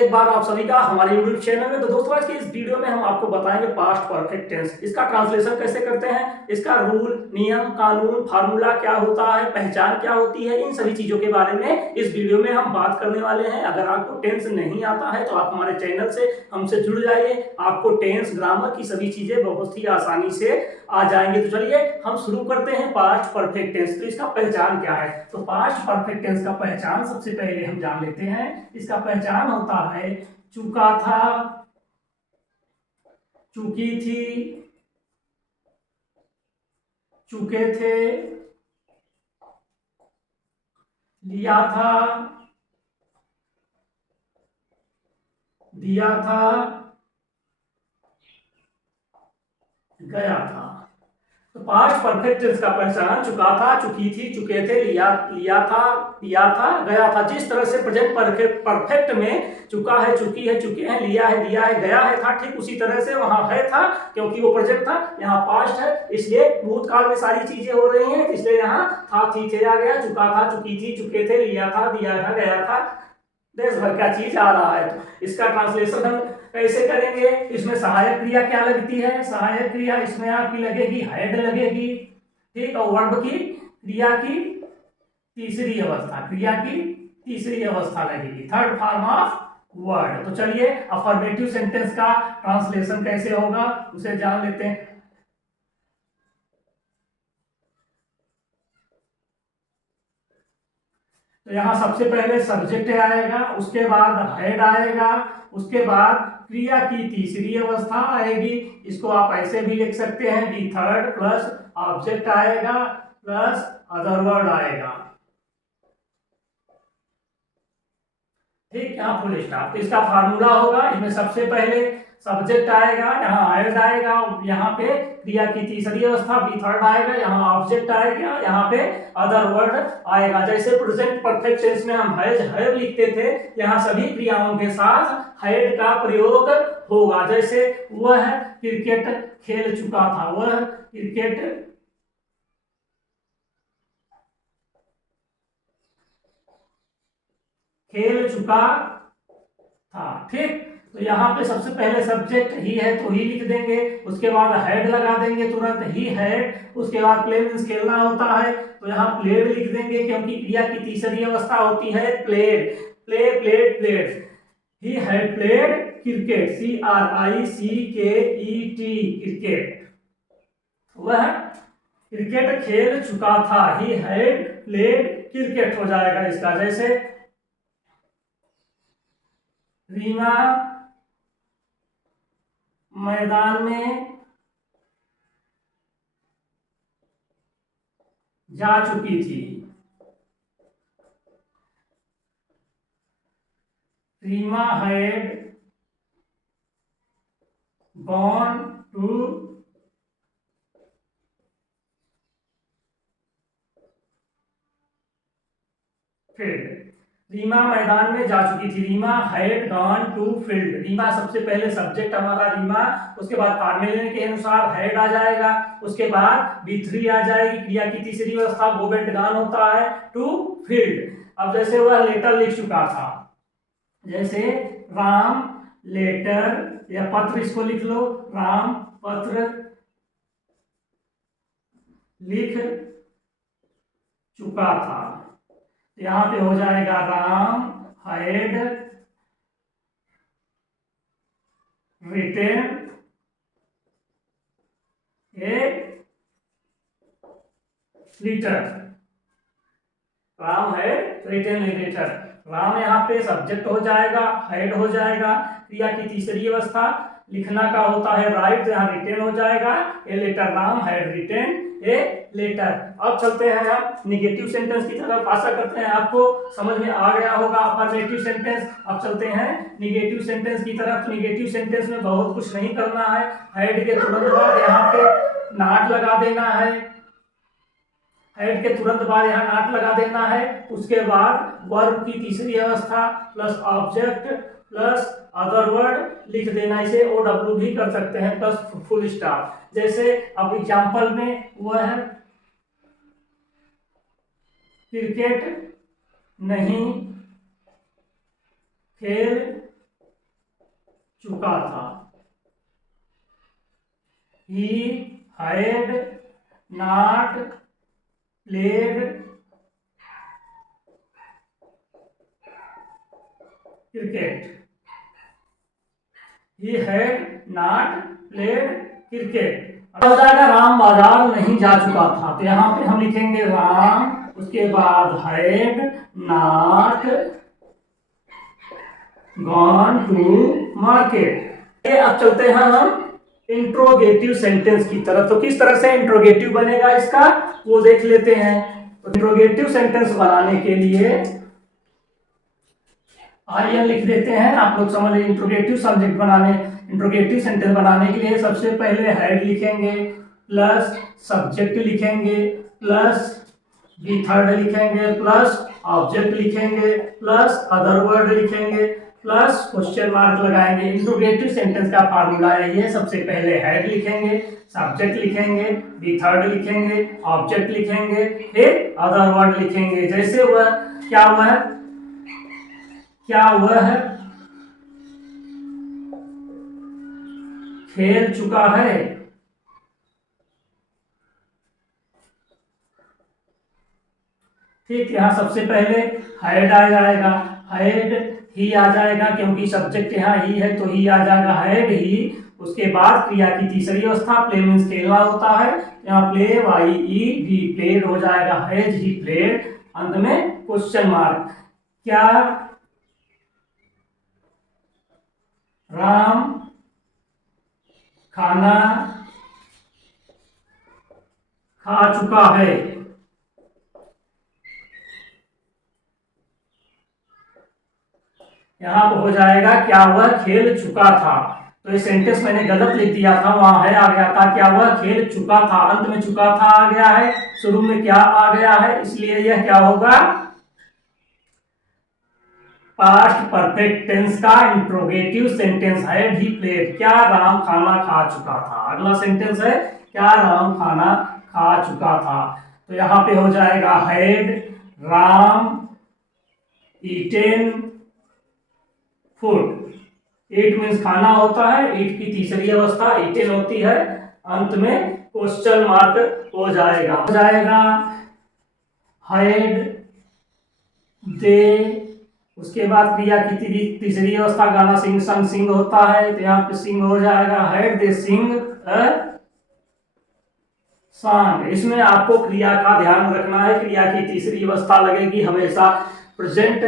एक बार आप सभी का हमारे यूट्यूब चैनल में। तो दोस्तों आज की इस वीडियो में हम आपको बताएंगे पास्ट परफेक्ट टेंस, इसका ट्रांसलेशन कैसे करते हैं, इसका रूल, नियम, कानून, फार्मूला क्या होता है, पहचान क्या होती है, इन सभी चीजों के बारे में इस वीडियो में हम बात करने वाले हैं। अगर आपको टेंस नहीं आता है तो आप हमारे चैनल से हमसे जुड़ जाइए, आपको टेंस, ग्रामर की सभी चीजें बहुत ही आसानी से आ जाएंगे। तो चलिए हम शुरू करते हैं पास्ट परफेक्ट टेंस। तो इसका पहचान क्या है? तो पास्ट परफेक्ट टेंस का पहचान सबसे पहले हम जान लेते हैं। इसका पहचान होता है चुका था, चुकी थी, चुके थे, लिया था, दिया था, गया था। तो पास्ट परफेक्ट टेंस का पहचान चुका था, चुकी थी, चुके थे, लिया था, दिया था, गया था। जिस तरह से प्रेजेंट परफेक्ट में चुका है, चुकी है, चुके हैं, लिया है, दिया है, गया है था, ठीक उसी तरह से वहां है था, क्योंकि वो प्रेजेंट था, यहाँ पास्ट है, इसलिए भूतकाल में सारी चीजें हो रही हैं, इसलिए यहाँ था, थी, थे आ गया, चुका था, चुकी थी, चुके थे, लिया था, दिया था, गया था, देश भर का चीज आ रहा है। तो इसका ट्रांसलेशन हम कैसे करेंगे? इसमें सहायक क्रिया क्या लगती है? सहायक क्रिया इसमें आपकी लगेगी हेड लगेगी, ठीक, और वर्ब की क्रिया की तीसरी अवस्था, क्रिया की तीसरी अवस्था लगेगी, थर्ड फॉर्म ऑफ वर्ड। तो चलिए अफर्मेटिव सेंटेंस का ट्रांसलेशन कैसे होगा उसे जान लेते हैं। तो यहाँ सबसे पहले सब्जेक्ट आएगा, उसके बाद हेड आएगा, उसके बाद क्रिया की तीसरी अवस्था आएगी। इसको आप ऐसे भी लिख सकते हैं, दी थर्ड प्लस ऑब्जेक्ट आएगा प्लस अदर वर्ड आएगा, ठीक, यहाँ फुल स्टॉप। तो इसका फार्मूला होगा, इसमें सबसे पहले सब्जेक्ट आएगा, यहाँ हेड आएगा, यहाँ पे क्रिया की तीसरी अवस्था बी थर्ड आएगा, यहाँ ऑब्जेक्ट आएगा, यहाँ पे अदर वर्ड आएगा। जैसे प्रेजेंट परफेक्ट टेंस में हम हैव लिखते थे, यहाँ सभी क्रियाओं के साथ हेड का प्रयोग होगा। जैसे वह क्रिकेट खेल चुका था, वह क्रिकेट खेल चुका था, ठीक। तो यहाँ पे सबसे पहले सब्जेक्ट ही है तो ही लिख देंगे, उसके बाद हेड लगा देंगे तुरंत, ही हेड, उसके बाद प्ले मींस खेलना होता है तो यहाँ प्लेड लिख देंगे, क्योंकि क्रिया की तीसरी अवस्था होती है played, play played played. He had played cricket, CRICKET, cricket, वह क्रिकेट खेल चुका था, ही हैड प्लेड क्रिकेट हो जाएगा इसका। जैसे रीमा मैदान में जा चुकी थी, Reema had gone to field. Reema मैदान में जा चुकी थी, Reema had gone to field. Reema सबसे पहले सब्जेक्ट हमारा रीमा, उसके बाद फार्मूले के अनुसार हेड आ जाएगा, उसके बाद B3 आ जाएगी, क्रिया की तीसरी अवस्था गो वेंट गॉन होता है टू फील्ड। अब जैसे वह लेटर लिख चुका था, जैसे राम लेटर या पत्र, इसको लिख लो, राम पत्र लिख चुका था, यहाँ पे हो जाएगा Ram had written a letter, Ram had written a letter. Ram यहाँ पे सब्जेक्ट हो जाएगा, हेड हो जाएगा, क्रिया की तीसरी अवस्था लिखना का होता है राइट, तो यहाँ रिटेन हो जाएगा a letter, Ram had written a letter. अब चलते हैं हम निगेटिव सेंटेंस की तरफ, आशा करते हैं आपको समझ में आ गया होगा अफर्मेटिव सेंटेंस। अब चलते हैं निगेटिव सेंटेंस की तरफ। तो निगेटिव सेंटेंस में बहुत कुछ नहीं करना है, हेड के तुरंत बाद यहाँ पे नॉट लगा देना है, हेड के तुरंत बाद यहाँ नॉट लगा देना है, उसके बाद वर्ब की तीसरी अवस्था plus object plus other word लिख देना, इसे OW भी कर सकते हैं, प्लस फुल स्टॉप। जैसे अब एग्जांपल में वह है क्रिकेट नहीं खेल चुका था। He had not played cricket. He had not played cricket. हो जाएगा राम बाजार नहीं जा चुका था, तो यहाँ पे हम लिखेंगे राम, उसके बाद had not gone to market. अब चलते हैं हम इंट्रोगेटिव सेंटेंस की तरफ। तो किस तरह से इंट्रोगेटिव बनेगा इसका वो देख लेते हैं। तो इंट्रोगेटिव सेंटेंस बनाने के लिए आर्यन लिख देते हैं, आप लोग समझ लीजिए। इंट्रोगेटिव सेंटेंस बनाने के लिए सबसे पहले हेड लिखेंगे, प्लस सब्जेक्ट लिखेंगे, प्लस बी थर्ड लिखेंगे, प्लस ऑब्जेक्ट लिखेंगे, प्लस अदर वर्ड लिखेंगे, प्लस क्वेश्चन मार्क लगाएंगे। इंट्रोगेटिव सेंटेंस का फार्मूला है ये। सबसे पहले हेड लिखेंगे, सब्जेक्ट लिखेंगे, बी थर्ड लिखेंगे, ऑब्जेक्ट लिखेंगे, फिर अदर वर्ड लिखेंगे। जैसे वह क्या वह खेल चुका है। ठीक, यहाँ सबसे पहले हैड आ जाएगा, हैड ही आ जाएगा क्योंकि सब्जेक्ट यहाँ ही है, तो ही आ जाएगा, हैड ही। उसके बाद क्रिया की तीसरी अवस्था प्ले मीन्स खेलना होता है, यहाँ play Y E D played हो जाएगा, हैज ही प्लेड। अंत में क्वेश्चन मार्क। क्या राम खाना खा चुका है। यहाँ पर हो जाएगा क्या वह खेल चुका था। तो ये सेंटेंस मैंने गलत लिख दिया था, वहां है आ गया था क्या वह खेल चुका था, अंत में चुका था आ गया है, शुरू में क्या आ गया है, इसलिए यह क्या होगा, पास्ट परफेक्ट टेंस का इंट्रोगेटिव सेंटेंस है। ही प्लेड, क्या राम खाना खा चुका था। अगला सेंटेंस है क्या राम खाना खा चुका था। तो यहाँ पे हो जाएगा had Ram eaten food. Eat means खाना होता है, ईट की तीसरी अवस्था ईटेन होती है, अंत में क्वेश्चन मार्क हो जाएगा हैड दे। उसके बाद क्रिया की तीसरी अवस्था गाना सिंग संग सिंग होता है, तो यहाँ पे सिंग हो जाएगा had they Singh a song. इसमें आपको क्रिया का ध्यान रखना है, क्रिया की तीसरी अवस्था लगेगी हमेशा प्रेजेंट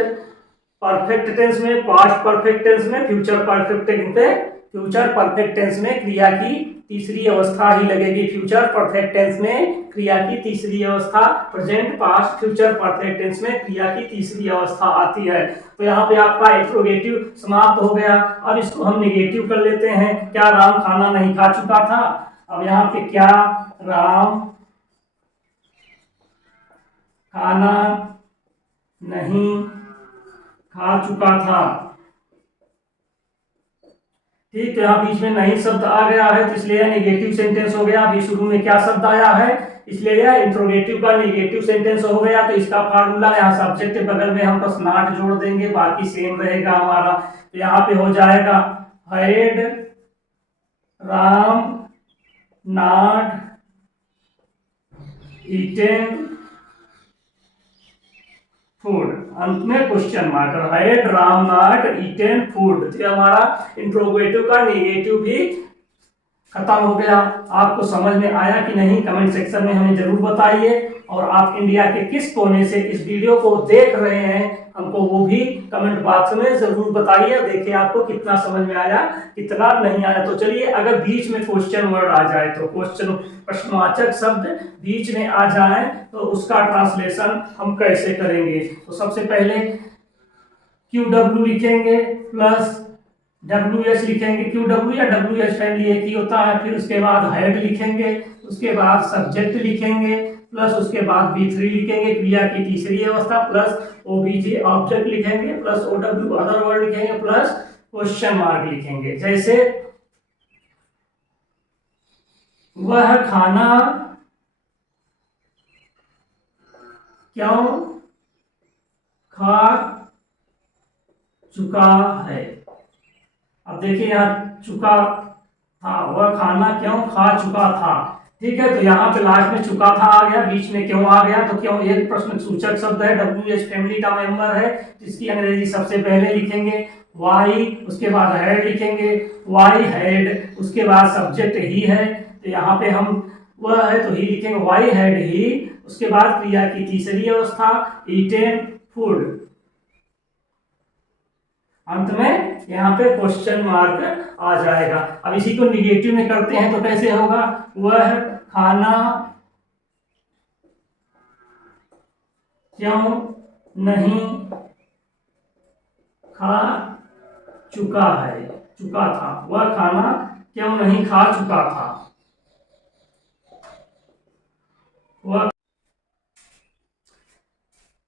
परफेक्ट टेंस में, पास्ट परफेक्ट टेंस में, फ्यूचर परफेक्ट टेंस में। फ्यूचर परफेक्ट टेंस में क्रिया की तीसरी अवस्था ही लगेगी। फ्यूचर परफेक्ट टेंस में क्रिया की तीसरी अवस्था, present past future perfect tense में क्रिया की तीसरी अवस्था आती है। तो यहाँ पे आपका इंट्रोगेटिव समाप्त हो गया। अब इसको हम नेगेटिव कर लेते हैं। क्या राम खाना नहीं खा चुका था। अब यहाँ पे क्या राम खाना नहीं खा चुका था। ठीक, तो यहाँ बीच में नहीं शब्द आ गया है, तो इसलिए नेगेटिव सेंटेंस हो गया। अभी शुरू में क्या शब्द आया है, इसलिए यह इंट्रोगेटिव का नेगेटिव सेंटेंस हो गया। तो इसका फार्मूला यहाँ सब्जेक्ट के बगल में हम बस नॉट जोड़ देंगे, बाकी सेम रहेगा हमारा। तो यहाँ पे हो जाएगा had Ram not eaten food, अंत में question mark, had Ram not eaten food. तो हमारा इंट्रोगेटिव का नेगेटिव भी खत्म हो गया। आपको समझ में आया कि नहीं, कमेंट सेक्शन में हमें जरूर बताइए। और आप इंडिया के किस कोने से इस वीडियो को देख रहे हैं हमको वो भी कमेंट बॉक्स में जरूर बताइए। देखिए आपको कितना समझ में आया, कितना नहीं आया। तो चलिए, अगर बीच में क्वेश्चन वर्ड आ जाए, तो क्वेश्चन प्रश्नवाचक शब्द बीच में आ जाए, तो उसका ट्रांसलेशन हम कैसे करेंगे। तो सबसे पहले QW लिखेंगे, प्लस WH लिखेंगे। QW या WH फैमिली एक ही होता है। फिर उसके बाद हेड लिखेंगे, उसके बाद सब्जेक्ट लिखेंगे, प्लस उसके बाद B3 लिखेंगे क्रिया की तीसरी अवस्था, प्लस OBJ ऑब्जेक्ट लिखेंगे, प्लस OW अदर वर्ड लिखेंगे, प्लस क्वेश्चन मार्क लिखेंगे। जैसे वह खाना क्यों खा चुका है। अब देखिए यहाँ चुका था, वह खाना क्यों खा चुका था। ठीक है, तो यहाँ पे लास्ट में चुका था आ गया, बीच में क्यों आ गया, तो क्यों एक प्रश्न सूचक शब्द है, WH फैमिली का मेंबर है, जिसकी अंग्रेजी सबसे पहले लिखेंगे वाई, उसके बाद हैड लिखेंगे, वाई हैड, उसके बाद सब्जेक्ट ही है, तो यहाँ पे हम वह है तो ही लिखेंगे, वाई हैड ही, उसके बाद क्रिया की तीसरी अवस्था ईटेन फूड, अंत में यहाँ पे क्वेश्चन मार्क आ जाएगा। अब इसी को निगेटिव में करते हैं तो कैसे होगा, वह खाना क्यों नहीं खा चुका है, चुका था, वह खाना क्यों नहीं खा चुका था, वह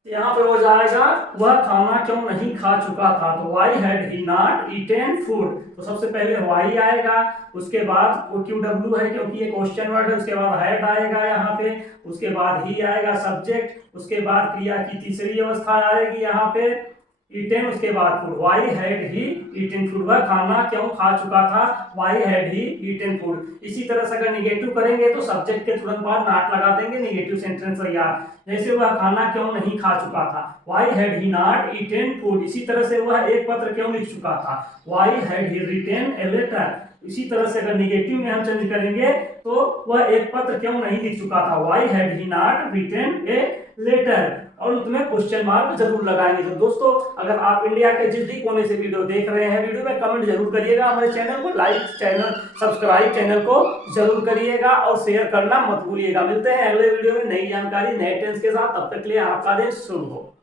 यहाँ पे हो जाएगा वह खाना क्यों नहीं खा चुका था, तो why had he not eaten food, तो सबसे पहले वाई आएगा, उसके बाद वो क्यू डब्ल्यू है क्योंकि ये क्वेश्चन वर्ड है, उसके बाद हैड आएगा यहाँ पे, उसके बाद ही आएगा सब्जेक्ट, उसके बाद क्रिया की तीसरी अवस्था आएगी यहाँ पे ईटेन, उसके बाद food, why had he eaten food, वह खाना क्यों खा चुका था, why had he eaten food. इसी तरह से अगर निगेटिव करेंगे तो सब्जेक्ट के तुरंत बाद नॉट लगा देंगे, निगेटिव सेंटेंस तैयार, जैसे वह खाना क्यों नहीं खा चुका था, why had he not eaten food, इसी तरह से वह एक पत्र क्यों लिख चुका था, why had he written a letter, इसी तरह से अगर निगेटिव में हम चेंज करेंगे तो वह एक पत्र क्यों नहीं लिख चुका था, why had he not written a letter, और तुम्हें क्वेश्चन मार्क जरूर लगाएंगे। तो दोस्तों अगर आप इंडिया के जिस भी कोने से वीडियो देख रहे हैं, वीडियो में कमेंट जरूर करिएगा, हमारे चैनल को लाइक, चैनल सब्सक्राइब चैनल को जरूर करिएगा और शेयर करना मत भूलिएगा। मिलते हैं अगले वीडियो में नई जानकारी नए टेंस के साथ, तब तक के लिए आपका दिन शुभ हो।